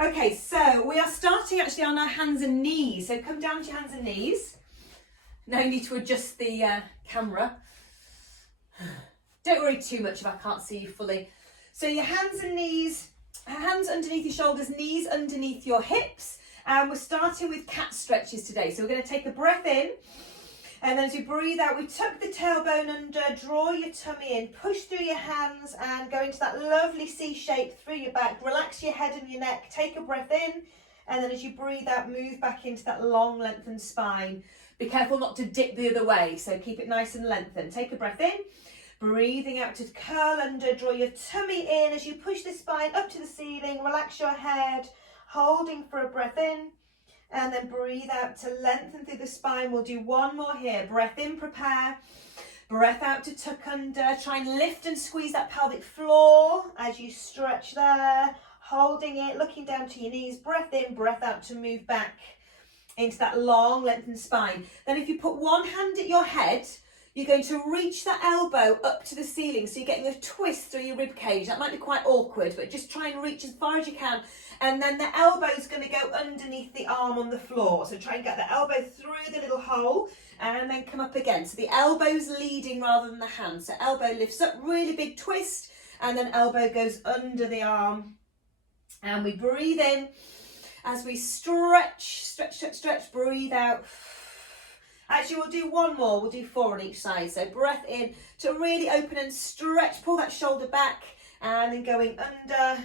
Okay, so we are starting actually on our hands and knees. So come down to your hands and knees. No need to adjust the camera. Don't worry too much if I can't see you fully. So your hands and knees, hands underneath your shoulders, knees underneath your hips. And we're starting with cat stretches today. So we're going to take a breath in. And then as you breathe out, we tuck the tailbone under, draw your tummy in, push through your hands and go into that lovely C shape through your back. Relax your head and your neck, take a breath in. And then as you breathe out, move back into that long lengthened spine. Be careful not to dip the other way, so keep it nice and lengthened. Take a breath in, breathing out to curl under, draw your tummy in as you push the spine up to the ceiling, relax your head, holding for a breath in. And then breathe out to lengthen through the spine. We'll do one more here. Breath in, prepare. Breath out to tuck under. Try and lift and squeeze that pelvic floor as you stretch there. Holding it, looking down to your knees. Breath in, breath out to move back into that long lengthened spine. Then if you put one hand at your head, you're going to reach that elbow up to the ceiling. So you're getting a twist through your rib cage. That might be quite awkward, but just try and reach as far as you can. And then the elbow is going to go underneath the arm on the floor. So try and get the elbow through the little hole and then come up again. So the elbow's leading rather than the hand. So elbow lifts up, really big twist, and then elbow goes under the arm. And we breathe in as we stretch, breathe out. Actually, we'll do one more. We'll do 4 on each side. So breath in to really open and stretch. Pull that shoulder back and then going under.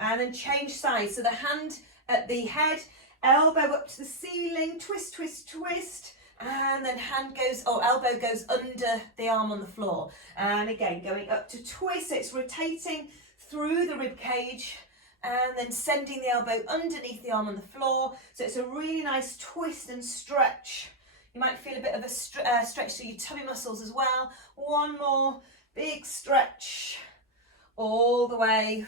And then change sides. So the hand at the head, elbow up to the ceiling, twist, twist, twist. And then elbow goes under the arm on the floor. And again, going up to twist. So it's rotating through the rib cage. And then sending the elbow underneath the arm on the floor. So it's a really nice twist and stretch. You might feel a bit of a stretch through your tummy muscles as well. One more big stretch all the way.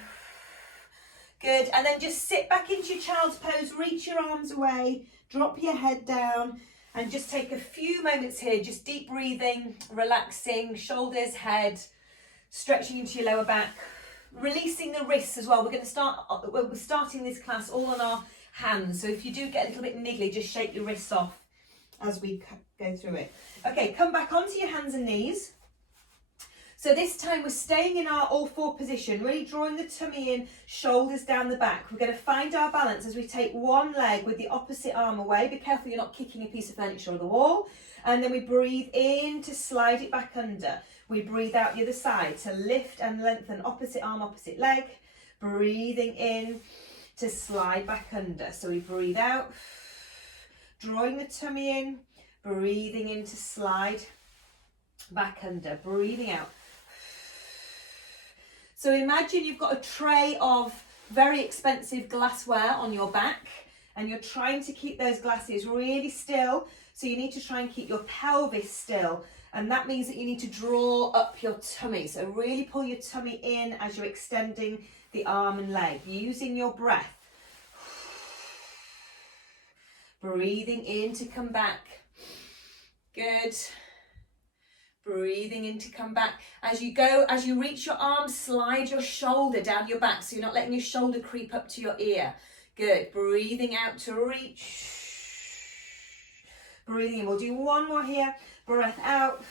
Good. And then just sit back into your child's pose, reach your arms away, drop your head down, and just take a few moments here, just deep breathing, relaxing, shoulders, head, stretching into your lower back, releasing the wrists as well. We're starting this class all on our hands. So if you do get a little bit niggly, just shake your wrists off as we go through it. Okay, come back onto your hands and knees. So this time we're staying in our all 4 position, really drawing the tummy in, shoulders down the back. We're going to find our balance as we take one leg with the opposite arm away. Be careful you're not kicking a piece of furniture or the wall. And then we breathe in to slide it back under. We breathe out the other side to lift and lengthen, opposite arm, opposite leg. Breathing in to slide back under. So we breathe out, drawing the tummy in, breathing in to slide back under, breathing out. So imagine you've got a tray of very expensive glassware on your back and you're trying to keep those glasses really still. So you need to try and keep your pelvis still. And that means that you need to draw up your tummy. So really pull your tummy in as you're extending the arm and leg, using your breath. Breathing in to come back. Good. Breathing in to come back. As you reach your arm, slide your shoulder down your back so you're not letting your shoulder creep up to your ear. Good. Breathing out to reach. Breathing in. We'll do one more here. Breath out.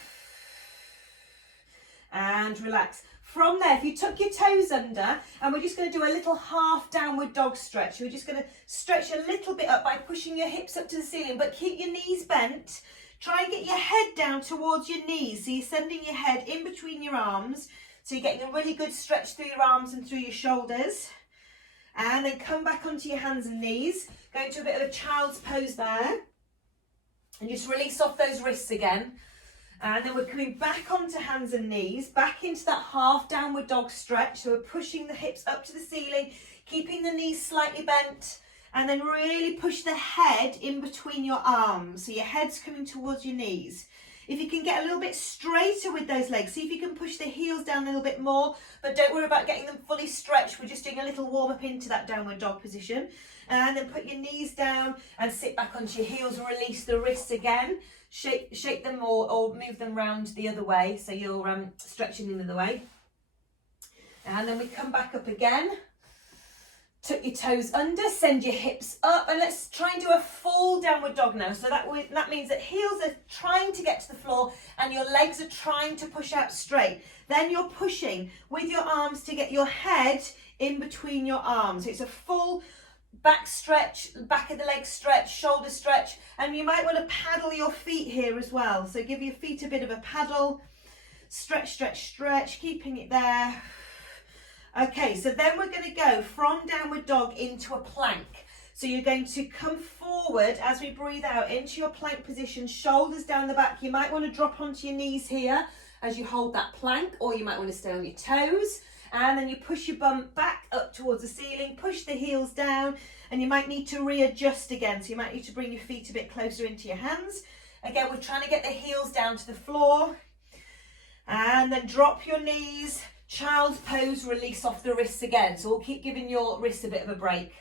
And relax. From there, if you tuck your toes under, and we're just going to do a little half downward dog stretch. We're just going to stretch a little bit up by pushing your hips up to the ceiling, but keep your knees bent. Try and get your head down towards your knees. So you're sending your head in between your arms. So you're getting a really good stretch through your arms and through your shoulders. And then come back onto your hands and knees. Go into a bit of a child's pose there. And just release off those wrists again. And then we're coming back onto hands and knees, back into that half downward dog stretch. So we're pushing the hips up to the ceiling, keeping the knees slightly bent. And then really push the head in between your arms. So your head's coming towards your knees. If you can get a little bit straighter with those legs, see if you can push the heels down a little bit more. But don't worry about getting them fully stretched. We're just doing a little warm up into that downward dog position. And then put your knees down and sit back onto your heels. Release the wrists again. Shake them or move them round the other way. So you're stretching them the other way. And then we come back up again. Tuck your toes under, send your hips up, and let's try and do a full downward dog now. So that means that heels are trying to get to the floor and your legs are trying to push out straight. Then you're pushing with your arms to get your head in between your arms. It's a full back stretch, back of the leg stretch, shoulder stretch, and you might want to paddle your feet here as well. So give your feet a bit of a paddle, stretch, stretch, stretch, keeping it there. Okay, so then we're going to go from downward dog into a plank. So you're going to come forward as we breathe out into your plank position, shoulders down the back. You might want to drop onto your knees here as you hold that plank, or you might want to stay on your toes. And then you push your bum back up towards the ceiling, push the heels down, and you might need to readjust again. So you might need to bring your feet a bit closer into your hands. Again, we're trying to get the heels down to the floor. And then drop your knees. Child's pose, release off the wrists again. So we'll keep giving your wrists a bit of a break.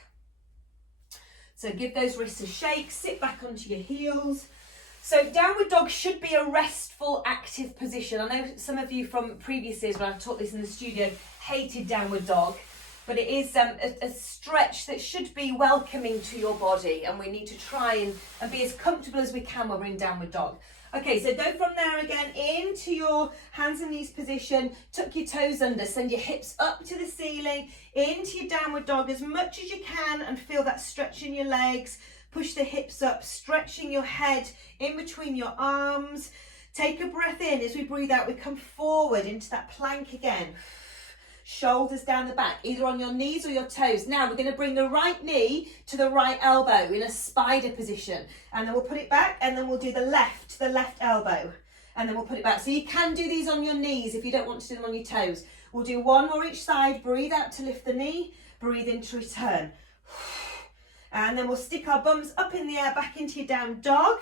So give those wrists a shake, sit back onto your heels. So downward dog should be a restful, active position. I know some of you from previous years when I've taught this in the studio hated downward dog, but it is a stretch that should be welcoming to your body, and we need to try and be as comfortable as we can when we're in downward dog. Okay, so go from there again into your hands and knees position, tuck your toes under, send your hips up to the ceiling, into your downward dog as much as you can, and feel that stretch in your legs. Push the hips up, stretching your head in between your arms. Take a breath in. As we breathe out, we come forward into that plank again. Shoulders down the back, either on your knees or your toes. Now we're going to bring the right knee to the right elbow in a spider position, and then we'll put it back, and then we'll do the left to the left elbow, and then we'll put it back. So you can do these on your knees if you don't want to do them on your toes. We'll do one more each side. Breathe out to lift the knee, breathe in to return, and then we'll stick our bums up in the air back into your down dog.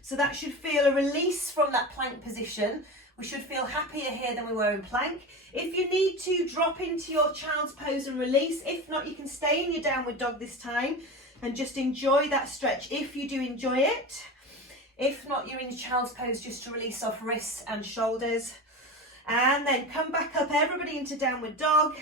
So that should feel a release from that plank position. We should feel happier here than we were in plank. If you need to, drop into your child's pose and release. If not, you can stay in your downward dog this time and just enjoy that stretch if you do enjoy it. If not, you're in your child's pose just to release off wrists and shoulders. And then come back up, everybody into downward dog.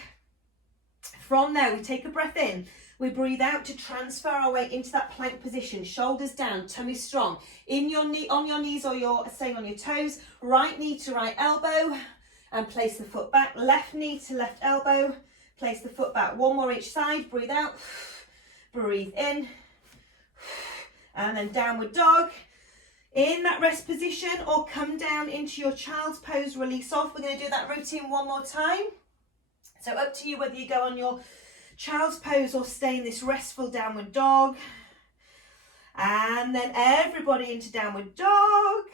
From there, we take a breath in. We breathe out to transfer our weight into that plank position. Shoulders down, tummy strong. In your knee, on your knees, or you're staying on your toes. Right knee to right elbow, and place the foot back. Left knee to left elbow, place the foot back. One more each side. Breathe out, breathe in, and then downward dog. In that rest position, or come down into your child's pose, release off. We're going to do that routine one more time. So up to you whether you go on your child's pose or stay in this restful downward dog. And then everybody into downward dog.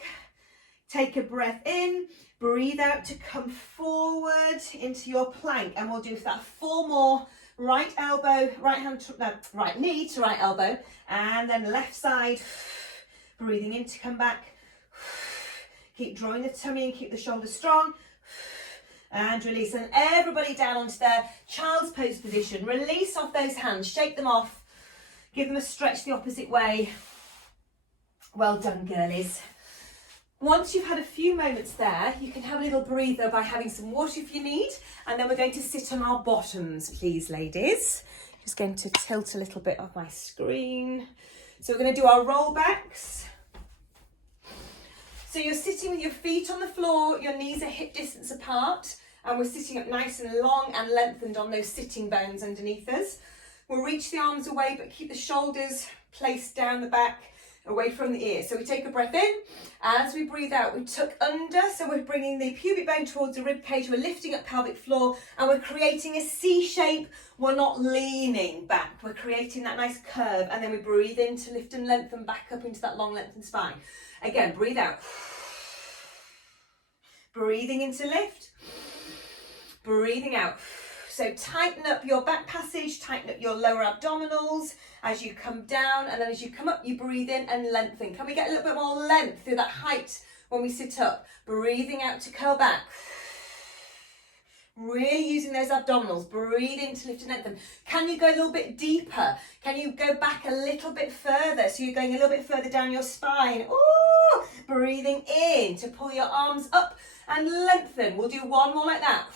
Take a breath in, breathe out to come forward into your plank, and we'll do that 4 more. Right elbow, right knee to right elbow, and then left side, breathing in to come back. Keep drawing the tummy and keep the shoulders strong. And release, and everybody down onto their child's pose position. Release off those hands, shake them off, give them a stretch the opposite way. Well done, girlies. Once you've had a few moments there, you can have a little breather by having some water if you need, and then we're going to sit on our bottoms, please, ladies. Just going to tilt a little bit of my screen. So we're going to do our roll backs. So you're sitting with your feet on the floor, your knees are hip distance apart, and we're sitting up nice and long and lengthened on those sitting bones underneath us. We'll reach the arms away, but keep the shoulders placed down the back, away from the ear. So we take a breath in. As we breathe out, we tuck under. So we're bringing the pubic bone towards the rib cage. We're lifting up pelvic floor, and we're creating a C shape. We're not leaning back. We're creating that nice curve, and then we breathe in to lift and lengthen back up into that long lengthened spine. Again, breathe out. Breathing in to lift. Breathing out. So tighten up your back passage, tighten up your lower abdominals as you come down, and then as you come up, you breathe in and lengthen. Can we get a little bit more length through that height when we sit up? Breathing out to curl back. Really using those abdominals. Breathe in to lift and lengthen. Can you go a little bit deeper? Can you go back a little bit further? So you're going a little bit further down your spine. Ooh! Breathing in to pull your arms up and lengthen. We'll do one more like that.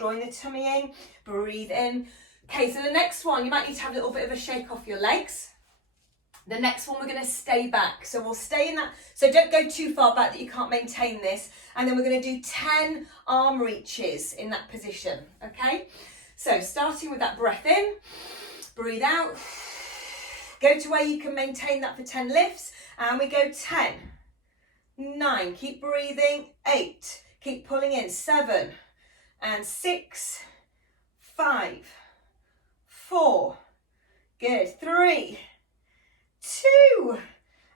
drawing the tummy in, breathe in. Okay, so the next one, you might need to have a little bit of a shake off your legs. The next one, we're going to stay back. So we'll stay in that. So don't go too far back that you can't maintain this. And then we're going to do 10 arm reaches in that position. Okay. So starting with that breath in, breathe out. Go to where you can maintain that for 10 lifts. And we go 10, 9, keep breathing, 8, keep pulling in, 7, and 6, 5, 4, good, 3, 2,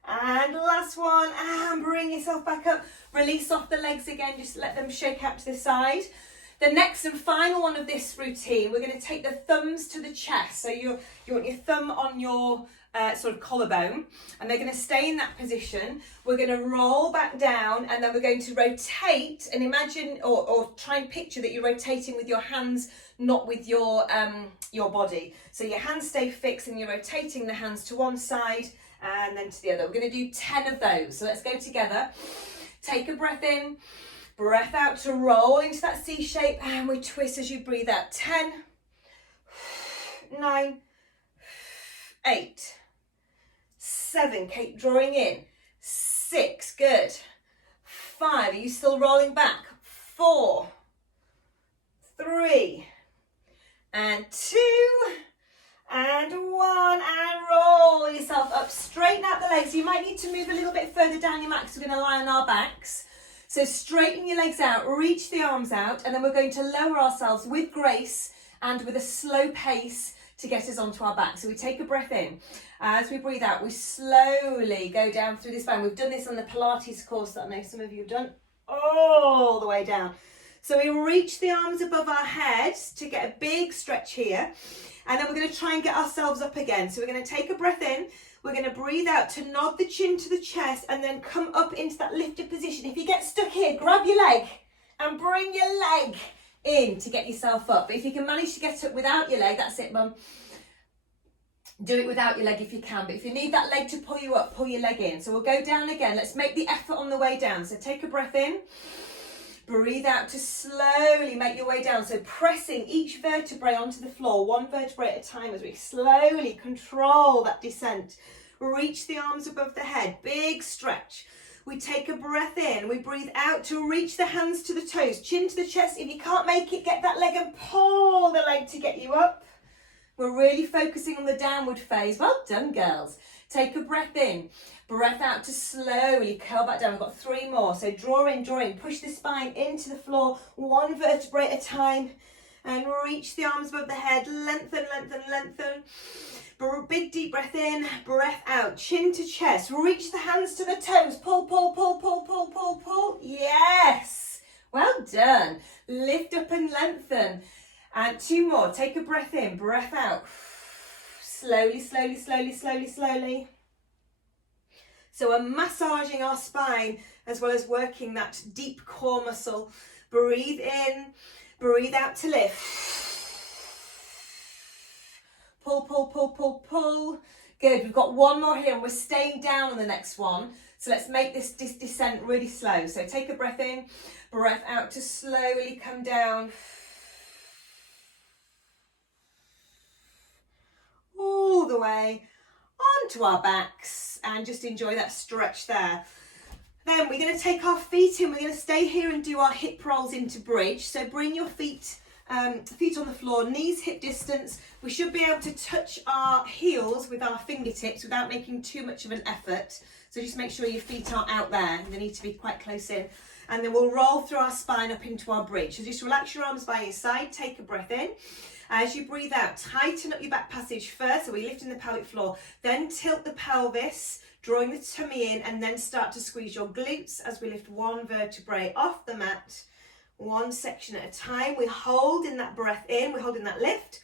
and last one, and bring yourself back up, release off the legs again, just let them shake out to the side. The next and final one of this routine, we're going to take the thumbs to the chest, so you want your thumb on your sort of collarbone, and they're going to stay in that position. We're going to roll back down, and then we're going to rotate, and imagine or try and picture that you're rotating with your hands, not with your body. So your hands stay fixed and you're rotating the hands to one side and then to the other. We're going to do 10 of those. So let's go together. Take a breath in, breath out to roll into that C shape, and we twist as you breathe out. 10, 9, 8, 7, keep drawing in. 6, good. 5, are you still rolling back? 4, 3, and 2, and 1, and roll yourself up. Straighten out the legs. You might need to move a little bit further down your mat because we're going to lie on our backs. So straighten your legs out, reach the arms out, and then we're going to lower ourselves with grace and with a slow pace to get us onto our back. So we take a breath in. As we breathe out, we slowly go down through this spine. We've done this on the Pilates course that I know some of you have done, all the way down. So we reach the arms above our head to get a big stretch here. And then we're going to try and get ourselves up again. So we're going to take a breath in. We're going to breathe out to nod the chin to the chest and then come up into that lifted position. If you get stuck here, grab your leg and bring your leg in to get yourself up. But if you can manage to get up without your leg, that's it, mum. Do it without your leg if you can. But if you need that leg to pull you up, pull your leg in. So we'll go down again. Let's make the effort on the way down. So take a breath in. Breathe out to slowly make your way down. So pressing each vertebrae onto the floor, one vertebrae at a time as we slowly control that descent. Reach the arms above the head, big stretch. We take a breath in, we breathe out to reach the hands to the toes, chin to the chest. If you can't make it, get that leg and pull the leg to get you up. We're really focusing on the downward phase. Well done, girls. Take a breath in, breath out to slowly curl back down. We've got 3 more. So draw in, push the spine into the floor, one vertebrae at a time, and reach the arms above the head, lengthen, lengthen, lengthen. Big deep breath in, breath out, chin to chest, reach the hands to the toes, pull, pull, pull, pull, pull, pull, pull. Yes, well done. Lift up and lengthen. And 2 more. Take a breath in, breath out. Slowly, slowly, slowly, slowly, slowly. So we're massaging our spine as well as working that deep core muscle. Breathe in, breathe out to lift. Pull, pull, pull, pull, pull. Good, we've got 1 more here and we're staying down on the next one. So let's make this descent really slow. So take a breath in, breath out to slowly come down. All the way onto our backs and just enjoy that stretch there. Then we're going to take our feet in. We're going to stay here and do our hip rolls into bridge. So bring your feet on the floor, knees hip distance. We should be able to touch our heels with our fingertips without making too much of an effort. So just make sure your feet aren't out there. They need to be quite close in. And then we'll roll through our spine up into our bridge. So just relax your arms by your side. Take a breath in. As you breathe out, tighten up your back passage first, so we lift in the pelvic floor, then tilt the pelvis, drawing the tummy in, and then start to squeeze your glutes as we lift 1 vertebrae off the mat, 1 section at a time. We hold in that breath in, we hold in that lift,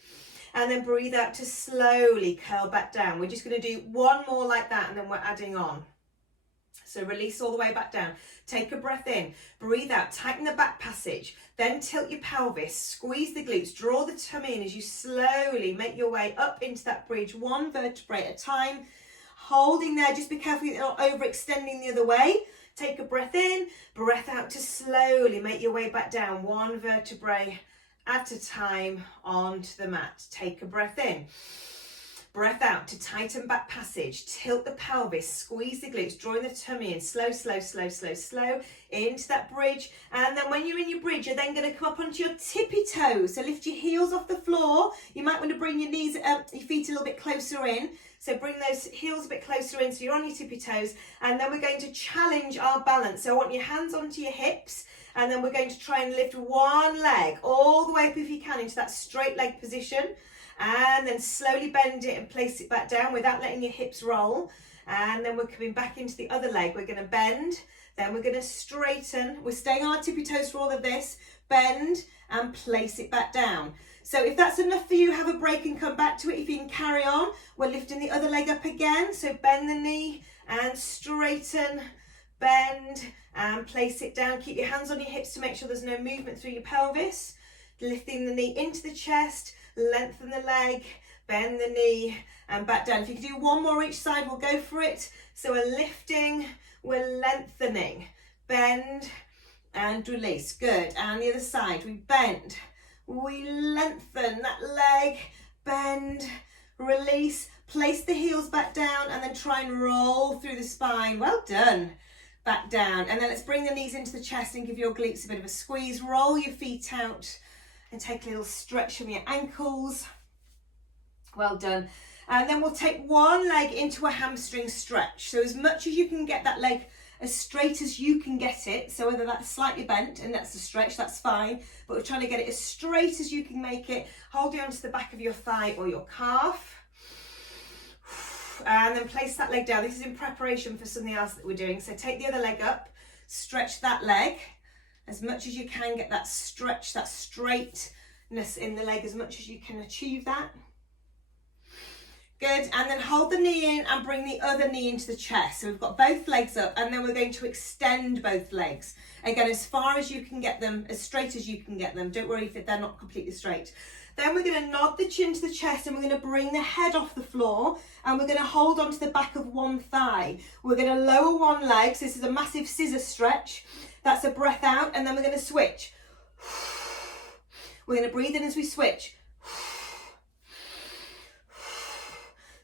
and then breathe out to slowly curl back down. We're just going to do 1 more like that, and then we're adding on. So release all the way back down. Take a breath in, breathe out, tighten the back passage, then tilt your pelvis, squeeze the glutes, draw the tummy in as you slowly make your way up into that bridge, 1 vertebrae at a time. Holding there, just be careful you're not overextending the other way. Take a breath in, breath out to slowly make your way back down, 1 vertebrae at a time onto the mat. Take a breath in. Breath out to tighten back passage. Tilt the pelvis, squeeze the glutes, drawing the tummy in. Slow, slow, slow, slow, slow into that bridge. And then when you're in your bridge, you're then going to come up onto your tippy toes. So lift your heels off the floor. You might want to bring your knees, your feet a little bit closer in. So bring those heels a bit closer in so you're on your tippy toes. And then we're going to challenge our balance. So I want your hands onto your hips. And then we're going to try and lift one leg all the way up if you can into that straight leg position. And then slowly bend it and place it back down without letting your hips roll. And then we're coming back into the other leg. We're going to bend, then we're going to straighten. We're staying on our tippy toes for all of this. Bend and place it back down. So if that's enough for you, have a break and come back to it. If you can carry on, we're lifting the other leg up again. So bend the knee and straighten, bend and place it down. Keep your hands on your hips to make sure there's no movement through your pelvis. Lifting the knee into the chest. Lengthen the leg, bend the knee and back down. If you can do one more each side, we'll go for it. So we're lifting, we're lengthening, bend and release. Good. And the other side, we bend, we lengthen that leg, bend, release, place the heels back down and then try and roll through the spine. Well done. Back down. And then let's bring the knees into the chest and give your glutes a bit of a squeeze. Roll your feet out. And take a little stretch from your ankles. Well done. And then we'll take one leg into a hamstring stretch. So as much as you can get that leg as straight as you can get it. So whether that's slightly bent and that's a stretch, that's fine. But we're trying to get it as straight as you can make it. Holding onto the back of your thigh or your calf. And then place that leg down. This is in preparation for something else that we're doing. So take the other leg up, stretch that leg. As much as you can, get that stretch, that straightness in the leg as much as you can achieve that. Good, and then hold the knee in and bring the other knee into the chest. So we've got both legs up and then we're going to extend both legs. Again, as far as you can get them, as straight as you can get them. Don't worry if they're not completely straight. Then we're going to nod the chin to the chest and we're going to bring the head off the floor and we're going to hold onto the back of one thigh. We're going to lower one leg, so this is a massive scissor stretch. That's a breath out and then we're going to switch. We're going to breathe in as we switch.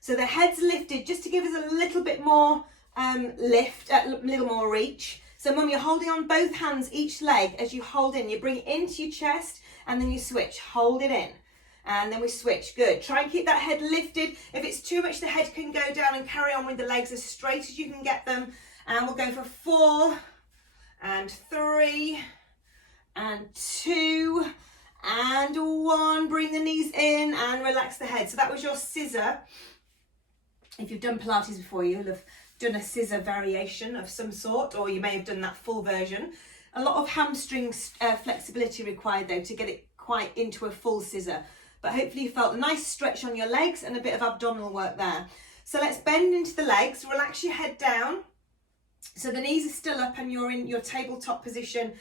So the head's lifted just to give us a little bit more lift, a little more reach. So mum, you're holding on both hands, each leg as you hold in. You bring it into your chest and then you switch. Hold it in. And then we switch. Good. Try and keep that head lifted. If it's too much, the head can go down and carry on with the legs as straight as you can get them. And we'll go for 4 and 3 and 2 and 1. Bring the knees in and relax the head. So that was your scissor. If you've done Pilates before, you'll have done a scissor variation of some sort, or you may have done that full version. A lot of hamstring flexibility required though to get it quite into a full scissor. But hopefully you felt a nice stretch on your legs and a bit of abdominal work there. So let's bend into the legs, relax your head down. So the knees are still up and you're in your tabletop position.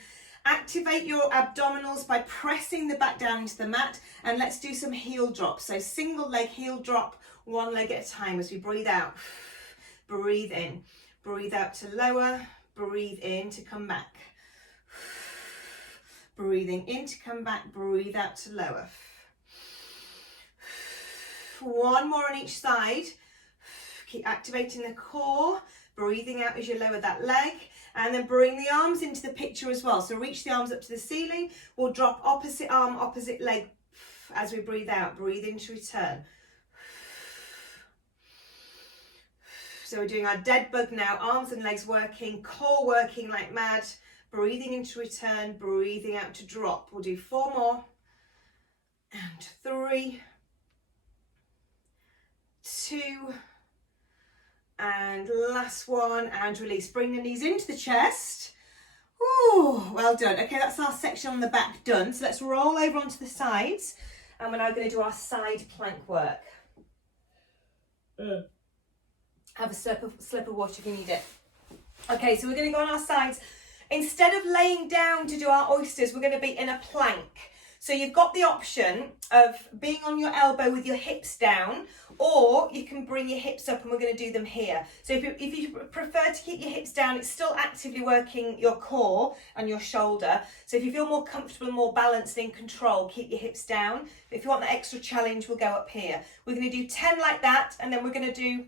Activate your abdominals by pressing the back down into the mat, and let's do some heel drops. So single leg heel drop, one leg at a time as we breathe out. Breathe in, breathe out to lower, breathe in to come back. Breathing in to come back, breathe out to lower. One more on each side. Keep activating the core, breathing out as you lower that leg, and then bring the arms into the picture as well. So reach the arms up to the ceiling. We'll drop opposite arm, opposite leg as we breathe out. Breathe in to return. So we're doing our dead bug now, arms and legs working, core working like mad. Breathing in to return, breathing out to drop. We'll do 4 more. And 3, 2, and last one, and release. Bring the knees into the chest. Ooh, well done. Okay, that's our section on the back done. So let's roll over onto the sides, and we're now going to do our side plank work. Have a slip of water if you need it. Okay, so we're going to go on our sides. Instead of laying down to do our oysters, we're going to be in a plank. So you've got the option of being on your elbow with your hips down, or you can bring your hips up, and we're going to do them here. So if you prefer to keep your hips down, it's still actively working your core and your shoulder. So if you feel more comfortable and more balanced and in control, keep your hips down. But if you want that extra challenge, we'll go up here. We're going to do 10 like that, and then we're going to do,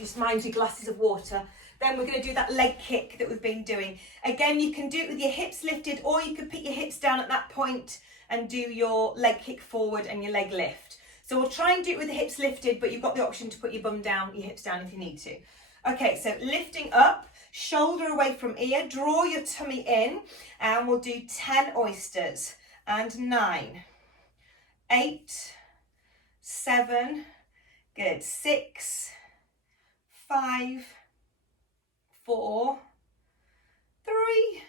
just mind your glasses of water. Then we're going to do that leg kick that we've been doing. Again, you can do it with your hips lifted, or you could put your hips down at that point and do your leg kick forward and your leg lift. So we'll try and do it with the hips lifted, but you've got the option to put your bum down, your hips down if you need to. Okay, so lifting up, shoulder away from ear, draw your tummy in, and we'll do 10 oysters. And 9, 8, 7, good, 6, 5, 4, 3,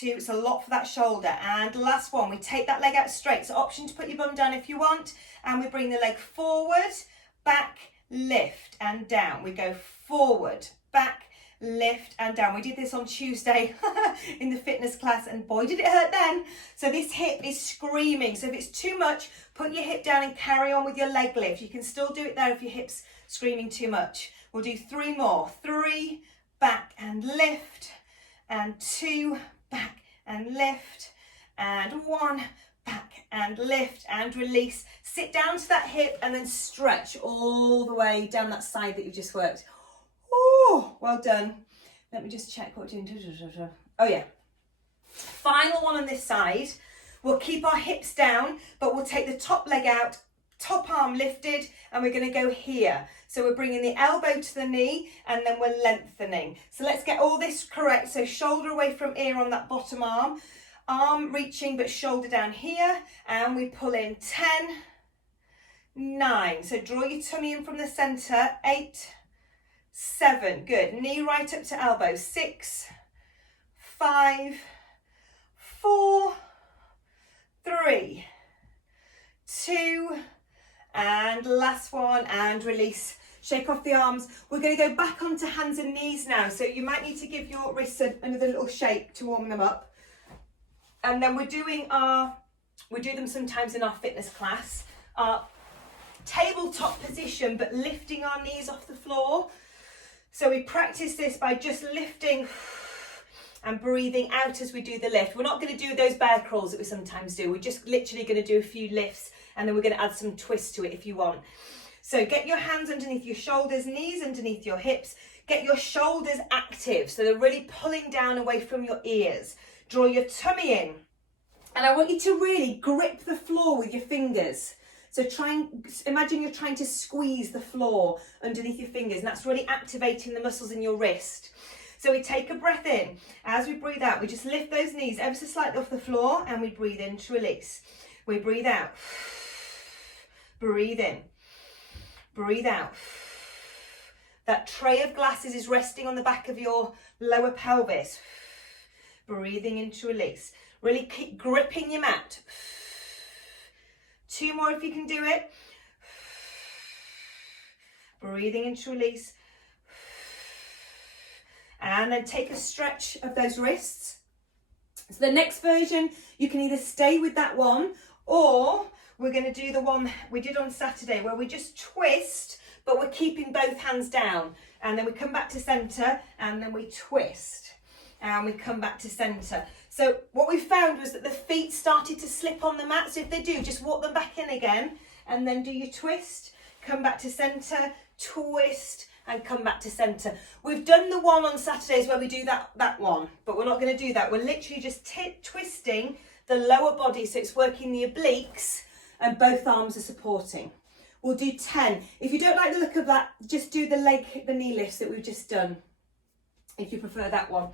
2, it's a lot for that shoulder. And last one, we take that leg out straight. So option to put your bum down if you want. And we bring the leg forward, back, lift and down. We go forward, back, lift and down. We did this on Tuesday in the fitness class, and boy did it hurt then. So this hip is screaming. So if it's too much, put your hip down and carry on with your leg lift. You can still do it there if your hip's screaming too much. We'll do 3 more. 3, back and lift, and 2, back and lift, and 1, back and lift and release. Sit down to that hip and then stretch all the way down that side that you just worked. Oh, well done. Let me just check what we're doing. Oh yeah. Final one on this side. We'll keep our hips down, but we'll take the top leg out, top arm lifted, and we're going to go here. So we're bringing the elbow to the knee, and then we're lengthening. So let's get all this correct. So shoulder away from ear on that bottom arm, arm reaching but shoulder down here, and we pull in 10, 9. So draw your tummy in from the center. 8, 7, good. Knee right up to elbow. 6, 5, 4, 3, 2, and last one, and release. Shake off the arms. We're going to go back onto hands and knees now. So you might need to give your wrists another little shake to warm them up. And then we do them sometimes in our fitness class. Our tabletop position, but lifting our knees off the floor. So we practice this by just lifting and breathing out as we do the lift. We're not going to do those bear crawls that we sometimes do. We're just literally going to do a few lifts, and then we're going to add some twist to it if you want. So get your hands underneath your shoulders, knees underneath your hips. Get your shoulders active, so they're really pulling down away from your ears. Draw your tummy in. And I want you to really grip the floor with your fingers. So imagine you're trying to squeeze the floor underneath your fingers, and that's really activating the muscles in your wrist. So we take a breath in. As we breathe out, we just lift those knees ever so slightly off the floor, and we breathe in to release. We breathe out. Breathe in. Breathe out. That tray of glasses is resting on the back of your lower pelvis. Breathing in to release. Really keep gripping your mat. 2 more if you can do it. Breathing in to release. And then take a stretch of those wrists. So the next version, you can either stay with that one, or we're going to do the one we did on Saturday where we just twist, but we're keeping both hands down. And then we come back to center, and then we twist, and we come back to center. So what we found was that the feet started to slip on the mat. So if they do, just walk them back in again, and then do your twist, come back to center, twist, and come back to center. We've done the one on Saturdays where we do that one, but we're not going to do that. We're literally just twisting the lower body, so it's working the obliques, and both arms are supporting. We'll do 10. If you don't like the look of that, just do the knee lifts that we've just done, if you prefer that one.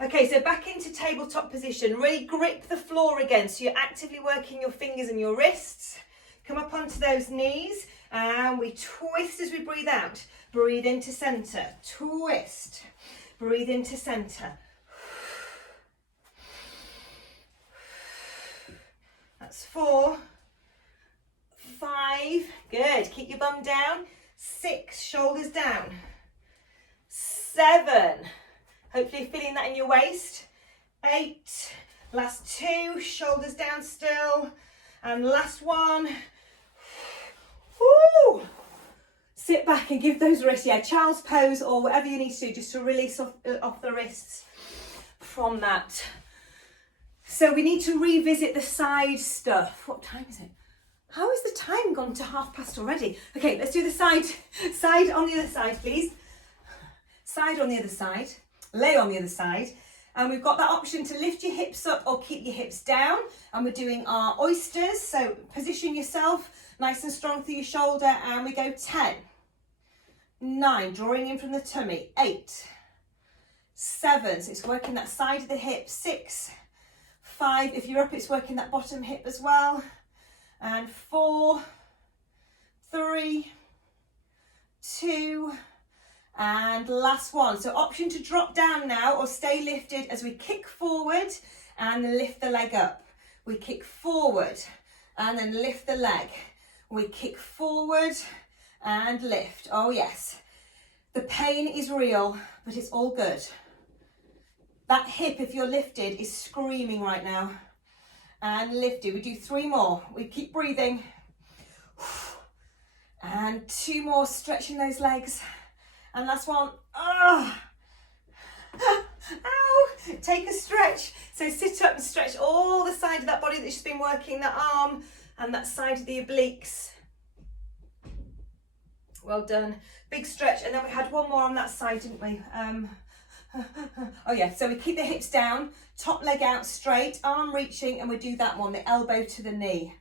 Okay, so back into tabletop position. Really grip the floor again, so you're actively working your fingers and your wrists. Come up onto those knees, and we twist as we breathe out. Breathe into center, twist. Breathe into center. That's 4, 5, good. Keep your bum down. 6, shoulders down. 7, hopefully feeling that in your waist. 8, Last two, shoulders down still. And last one. Woo! Sit back and give those wrists, yeah, child's pose or whatever you need to do just to release off the wrists from that. So we need to revisit the side stuff. What time is it? How is the time gone to past already? Okay, let's do the side on the other side, please. Side on the other side, lay on the other side. And we've got that option to lift your hips up or keep your hips down. And we're doing our oysters. So position yourself nice and strong through your shoulder. And we go 10, 9, drawing in from the tummy, 8, 7, so it's working that side of the hip, 6, 5, if you're up it's working that bottom hip as well, and 4, 3, 2, and last one. So option to drop down now or stay lifted as we kick forward and lift the leg up. We kick forward and then lift the leg. We kick forward and lift. Oh yes, the pain is real, but it's all good. That hip, if you're lifted, is screaming right now. And lifted. We do 3 more. We keep breathing. And 2 more, stretching those legs. And last one. Oh. Ow! Take a stretch. So sit up and stretch all the side of that body that's just been working, the arm and that side of the obliques. Well done. Big stretch. And then we had one more on that side, didn't we? Oh yeah, so we keep the hips down, top leg out straight, arm reaching, and we do that one, the elbow to the knee.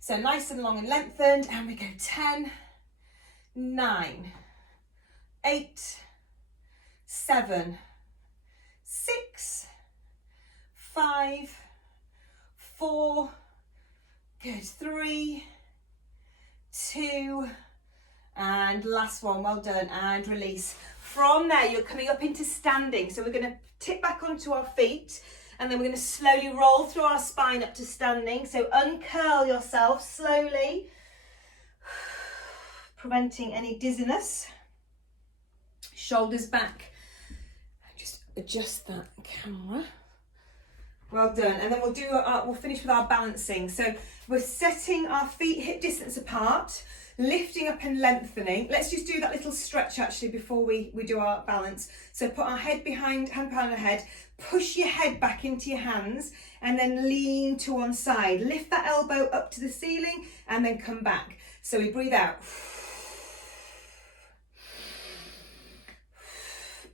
So nice and long and lengthened, and we go 10, 9, 8, 7, 6, 5, 4, good, 3, 2, and last one, well done, and release. From there, you're coming up into standing. So we're going to tip back onto our feet and then we're going to slowly roll through our spine up to standing. So uncurl yourself slowly, preventing any dizziness. Shoulders back. Just adjust that camera. Well done. And then we'll finish with our balancing. So we're setting our feet hip distance apart, lifting up and lengthening. Let's just do that little stretch actually before we do our balance. So put our head behind, hand behind our head, push your head back into your hands and then lean to one side. Lift that elbow up to the ceiling and then come back. So we breathe out.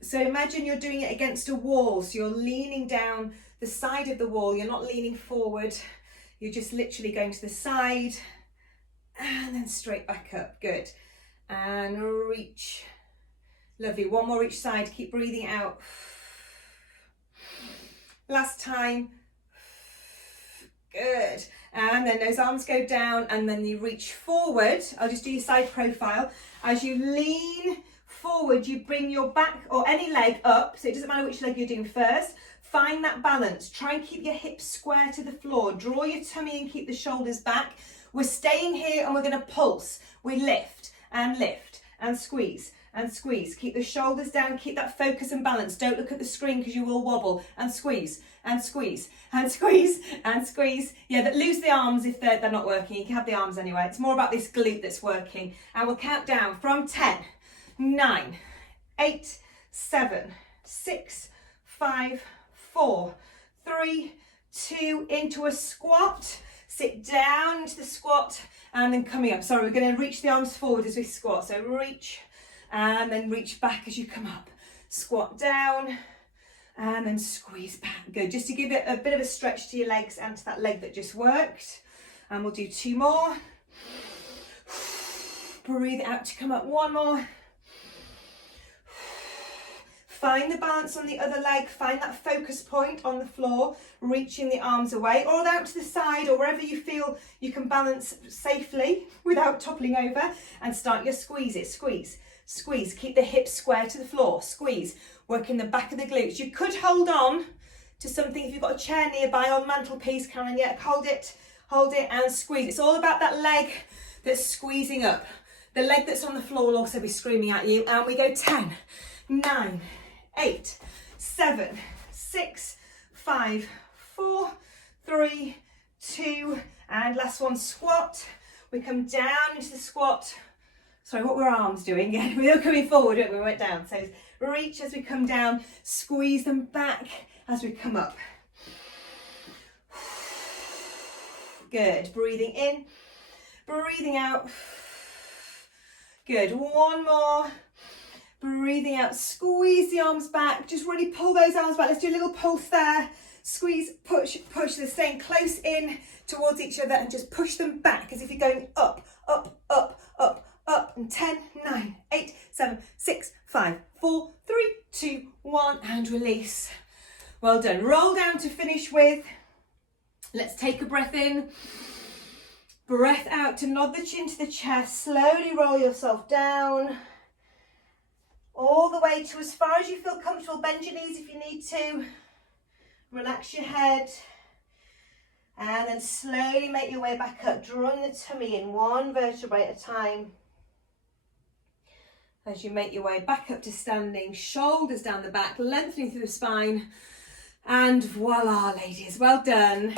So imagine you're doing it against a wall. So you're leaning down the side of the wall. You're not leaning forward. You're just literally going to the side and then straight back up. Good. And reach. Lovely. One more each side. Keep breathing out. Last time. Good. And then those arms go down and then you reach forward. I'll just do your side profile. As you lean forward, you bring your back or any leg up. So it doesn't matter which leg you're doing first. Find that balance. Try and keep your hips square to the floor. Draw your tummy and keep the shoulders back. We're staying here and we're going to pulse. We lift and squeeze and squeeze. Keep the shoulders down. Keep that focus and balance. Don't look at the screen because you will wobble. And squeeze and squeeze and squeeze and squeeze. Yeah, lose the arms if they're not working. You can have the arms anyway. It's more about this glute that's working. And we'll count down from 10, 9, 8, 7, 6, 5, 4, 3, 2, into a squat. Sit down into the squat and then coming up. Sorry, we're going to reach the arms forward as we squat. So reach and then reach back as you come up. Squat down and then squeeze back. Good. Just to give it a bit of a stretch to your legs and to that leg that just worked. And we'll do 2 more. Breathe out to come up. 1 more. Find the balance on the other leg, find that focus point on the floor, reaching the arms away or out to the side or wherever you feel you can balance safely without toppling over, and start your squeezes. Squeeze, squeeze, keep the hips square to the floor, squeeze, working the back of the glutes. You could hold on to something if you've got a chair nearby on mantelpiece, Karen, yeah, hold it and squeeze. It's all about that leg that's squeezing up. The leg that's on the floor will also be screaming at you, and we go 10, 9, 8, 7, 6, 5, 4, 3, 2, and last one, squat. We come down into the squat. Sorry, what were our arms doing? Yeah, we were coming forward, weren't we? We went down. So reach as we come down, squeeze them back as we come up. Good, breathing in, breathing out. Good, one more. Breathing out, squeeze the arms back, just really pull those arms back. Let's do a little pulse there. Squeeze, push, push. They're staying close in towards each other and just push them back as if you're going up, up, up, up, up. And 10, 9, 8, 7, 6, 5, 4, 3, 2, 1, and release. Well done. Roll down to finish with. Let's take a breath in. Breath out to nod the chin to the chest. Slowly roll yourself down. All the way to as far as you feel comfortable. Bend your knees if you need to. Relax your head. And then slowly make your way back up, drawing the tummy in one vertebrae at a time. As you make your way back up to standing, shoulders down the back, lengthening through the spine. And voila, ladies, well done.